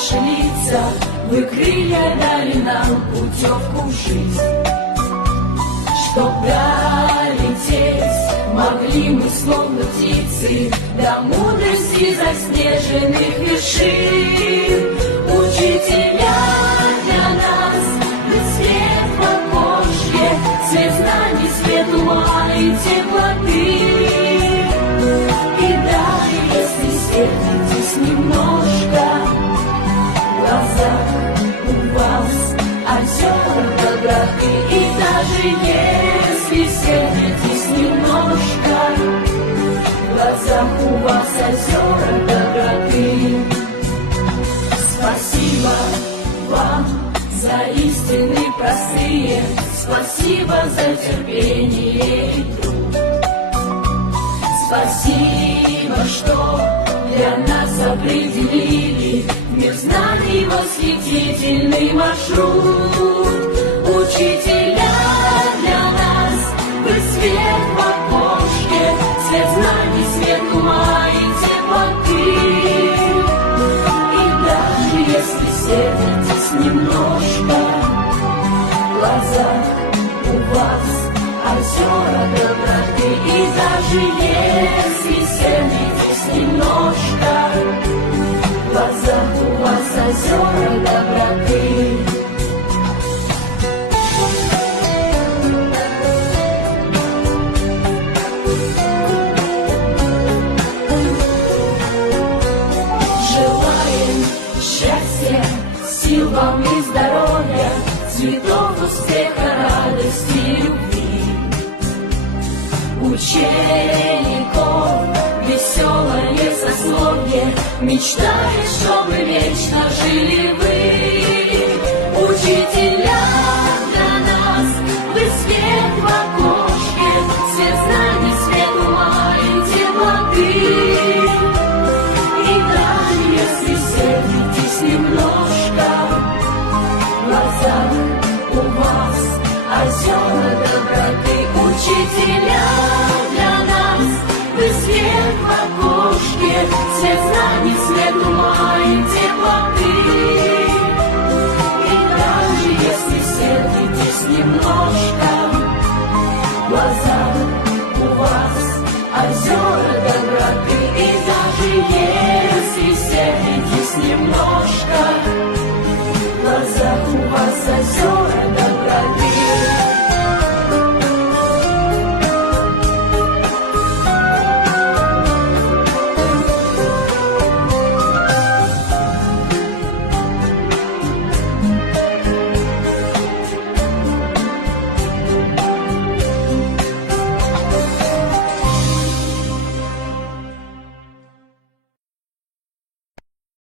наши лица, вы крылья дали нам путевку в жизнь. Чтоб долететь, могли мы словно птицы до мудрости заснеженных вершин. Учителя для нас, вы свет в окошке, свет знаний, свет ума и теплоты. И даже если светитесь немножко, в глазах у вас озера доброты. И даже если светитесь немножко, в глазах у вас озера доброты. Спасибо вам за истины простые, спасибо за терпение и труд. Спасибо, что для нас определили в мир знаний восхитительный маршрут. Учителя для нас, вы свет в окошке, свет знаний, свет ума и теплоты. И даже если светитесь немножко, в глазах у вас озера доброты. И даже если светитесь немножко, в глазах у вас озера доброты. Желаем счастья, сил вам и здоровья, цветов успеха, радости и любви. Учеников веселое сословие мечтает, чтобы вечно жили вы. Учителя для нас, вы свет в окошке, свет знаний, свет ума и теплоты. И даже если светитесь немножко, в глазах у вас озера доброты. Учителя для нас, вы свет в окошке, свет знаний, свет ума и теплоты. И даже если светитесь немножко, в глазах у вас озера доброты. И даже если светитесь немножко,